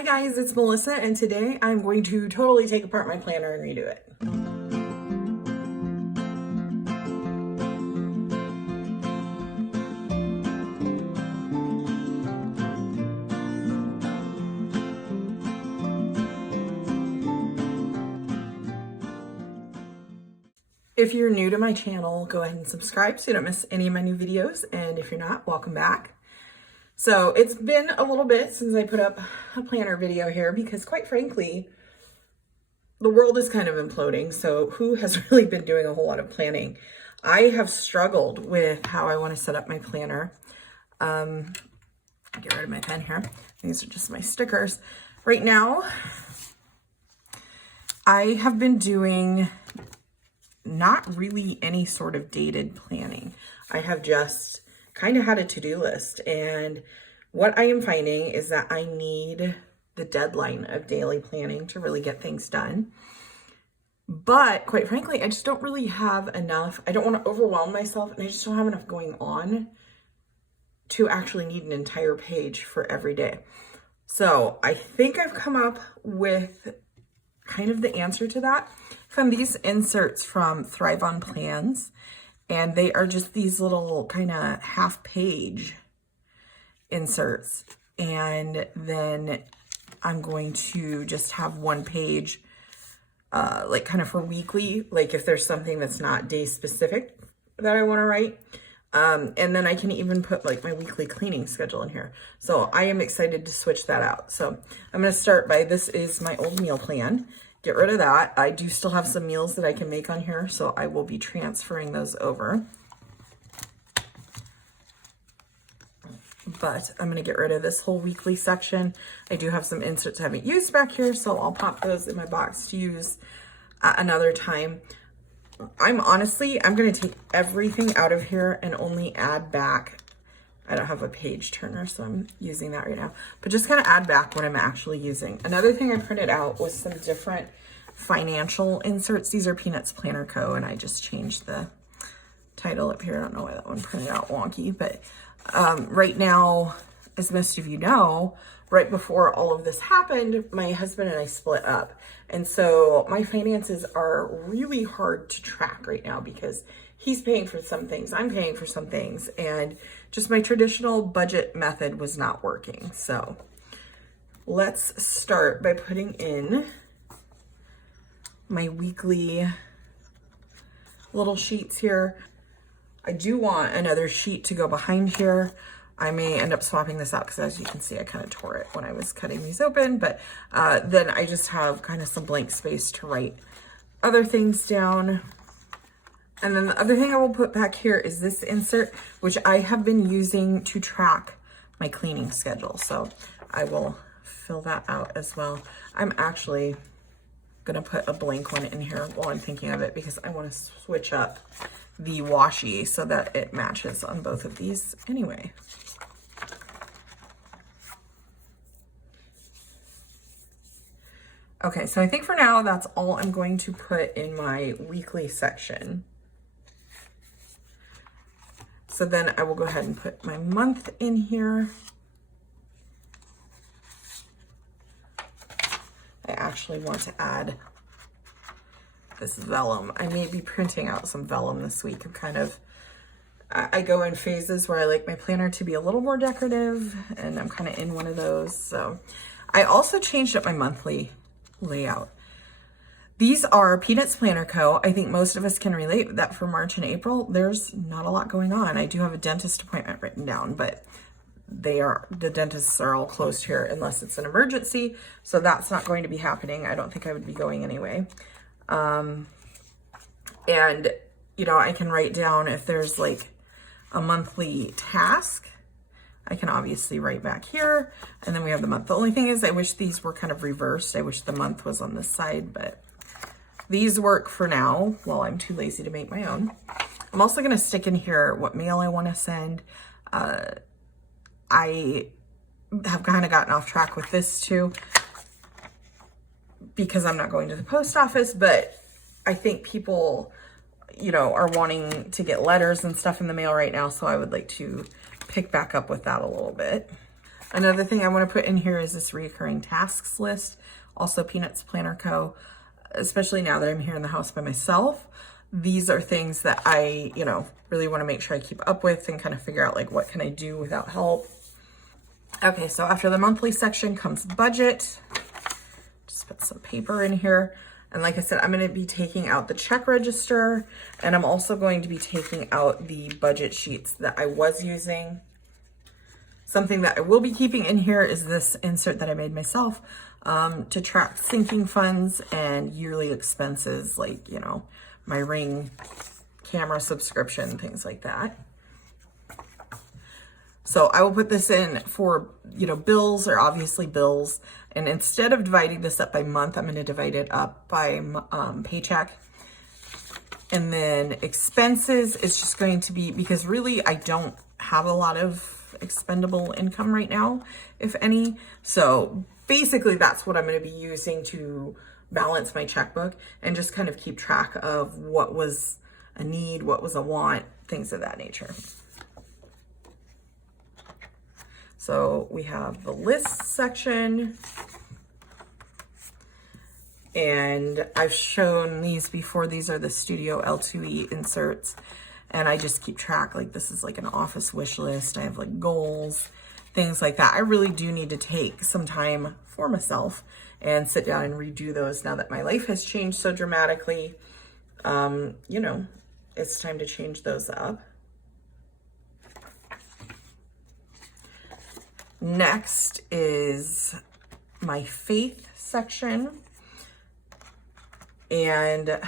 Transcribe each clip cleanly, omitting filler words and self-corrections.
Hi guys, it's Melissa, and today I'm going to totally take apart my planner and redo it. If you're new to my channel, go ahead and subscribe so you don't miss any of my new videos, and if you're not, welcome back. So it's been a little bit since I put up a planner video here because, quite frankly, the world is kind of imploding. So who has really been doing a whole lot of planning? I have struggled with how I want to set up my planner. Get rid of my pen here. These are just my stickers. Right now, I have been doing not really any sort of dated planning. I have just kind of had a to-do list, and what I am finding is that I need the deadline of daily planning to really get things done. But quite frankly, I just don't really have enough. I don't want to overwhelm myself, and I just don't have enough going on to actually need an entire page for every day. So I think I've come up with kind of the answer to that. I found these inserts from Thrive on Plans, and they are just these little kind of half-page inserts. And then I'm going to just have one page, like kind of for weekly, like if there's something that's not day specific that I want to write. And then I can even put like my weekly cleaning schedule in here. So I am excited to switch that out. So I'm going to start by, this is my old meal plan. Get rid of that. I do still have some meals that I can make on here, so I will be transferring those over. But I'm going to get rid of this whole weekly section. I do have some inserts I haven't used back here, so I'll pop those in my box to use at another time. I'm going to take everything out of here and only add back. I don't have a page turner, so I'm using that right now. But just kind of add back what I'm actually using. Another thing I printed out was some different financial inserts. These are Peanuts Planner Co., and I just changed the title up here. I don't know why that one printed out wonky, but right now, as most of you know, right before all of this happened, my husband and I split up. And so my finances are really hard to track right now because he's paying for some things, I'm paying for some things, and just my traditional budget method was not working. So let's start by putting in my weekly little sheets here. I do want another sheet to go behind here. I may end up swapping this out because, as you can see, I kind of tore it when I was cutting these open, but then I just have kind of some blank space to write other things down. And then the other thing I will put back here is this insert, which I have been using to track my cleaning schedule. So I will fill that out as well. I'm actually gonna put a blank one in here while I'm thinking of it because I want to switch up the washi so that it matches on both of these anyway. Okay, so I think for now that's all I'm going to put in my weekly section. So then I will go ahead and put my month in here. I actually want to add this vellum. I may be printing out some vellum this week. I go in phases where I like my planner to be a little more decorative, and I'm kind of in one of those. So I also changed up my monthly layout. These are Peanuts Planner Co. I think most of us can relate that for March and April, there's not a lot going on. I do have a dentist appointment written down, but the dentists are all closed here unless it's an emergency. So that's not going to be happening. I don't think I would be going anyway. And, you know, I can write down if there's like a monthly task. I can obviously write back here, and then we have the month. The only thing is I wish these were kind of reversed. I wish the month was on this side, but these work for now while I'm too lazy to make my own. I'm also going to stick in here what mail I want to send. I have kind of gotten off track with this too because I'm not going to the post office, but I think people, you know, are wanting to get letters and stuff in the mail right now, so I would like to pick back up with that a little bit. Another thing I want to put in here is this recurring tasks list. Also Peanuts Planner Co. Especially now that I'm here in the house by myself. These are things that I, really want to make sure I keep up with and kind of figure out like what can I do without help. Okay, so after the monthly section comes budget. Just put some paper in here. And like I said, I'm going to be taking out the check register, and I'm also going to be taking out the budget sheets that I was using. Something that I will be keeping in here is this insert that I made myself to track sinking funds and yearly expenses, like, my Ring camera subscription, things like that. So I will put this in for, bills are obviously bills. And instead of dividing this up by month, I'm going to divide it up by paycheck. And then expenses is just going to be, because really I don't have a lot of expendable income right now, if any. So basically that's what I'm going to be using to balance my checkbook and just kind of keep track of what was a need, what was a want, things of that nature. So we have the list section, and I've shown these before. These are the Studio L2E inserts, and I just keep track. Like this is like an office wish list. I have like goals, things like that. I really do need to take some time for myself and sit down and redo those now that my life has changed so dramatically. It's time to change those up. Next is my faith section. And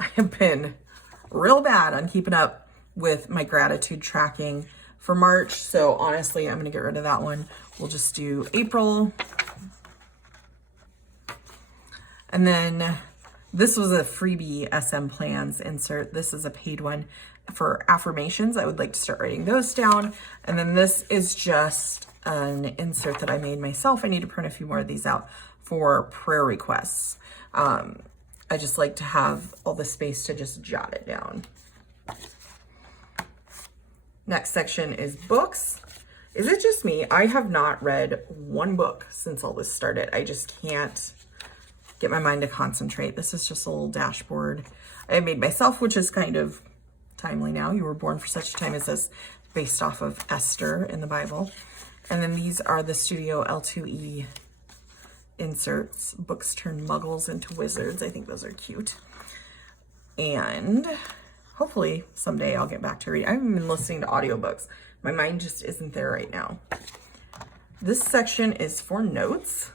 I have been real bad on keeping up with my gratitude tracking for March. So honestly, I'm going to get rid of that one. We'll just do April. And then this was a freebie SM plans insert. This is a paid one for affirmations. I would like to start writing those down. And then this is just an insert that I made myself. I need to print a few more of these out for prayer requests. I just like to have all the space to just jot it down. Next section is books. Is it just me? I have not read one book since all this started. I just can't get my mind to concentrate. This is just a little dashboard I made myself, which is kind of timely now. You were born for such a time as this, based off of Esther in the Bible. And then these are the Studio L2E inserts. Books turn muggles into wizards. I think those are cute. And hopefully someday I'll get back to reading. I haven't been listening to audiobooks. My mind just isn't there right now. This section is for notes.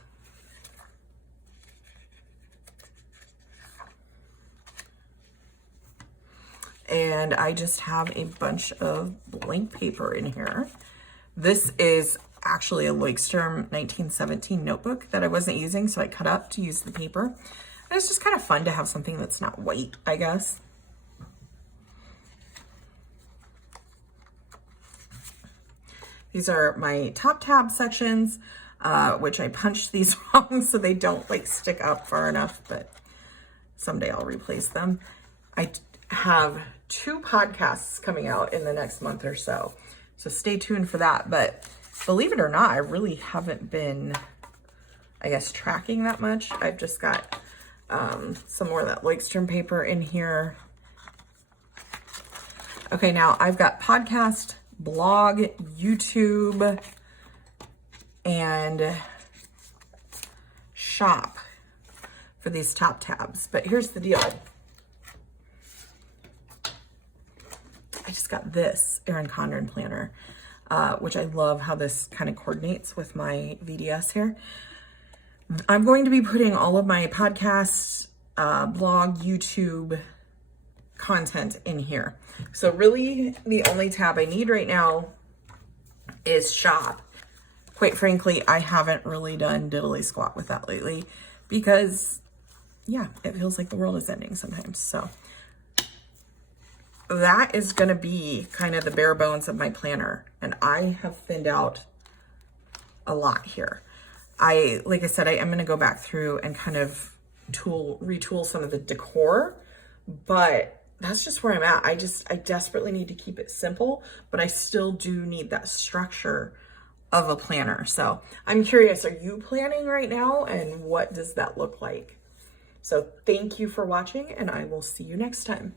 And I just have a bunch of blank paper in here. This is actually a Leuchtturm 1917 notebook that I wasn't using, so I cut up to use the paper. And it's just kind of fun to have something that's not white, I guess. These are my top tab sections, which I punched these wrong so they don't like stick up far enough, but someday I'll replace them. I have 2 podcasts coming out in the next month or so, so stay tuned for that. But believe it or not, I really haven't been, I guess, tracking that much. I've just got some more of that Leuchtturm paper in here. Okay, now I've got podcast, blog, YouTube, and shop for these top tabs. But here's the deal. I just got this Erin Condren planner, which I love how this kind of coordinates with my VDS here. I'm going to be putting all of my podcast, blog, YouTube content in here. So really the only tab I need right now is shop. Quite frankly, I haven't really done diddly squat with that lately because, yeah, it feels like the world is ending sometimes. So that is going to be kind of the bare bones of my planner. And I have thinned out a lot here. Like I said, I am going to go back through and kind of retool some of the decor, but that's just where I'm at. I desperately need to keep it simple, but I still do need that structure of a planner. So I'm curious, are you planning right now, and what does that look like? So thank you for watching, and I will see you next time.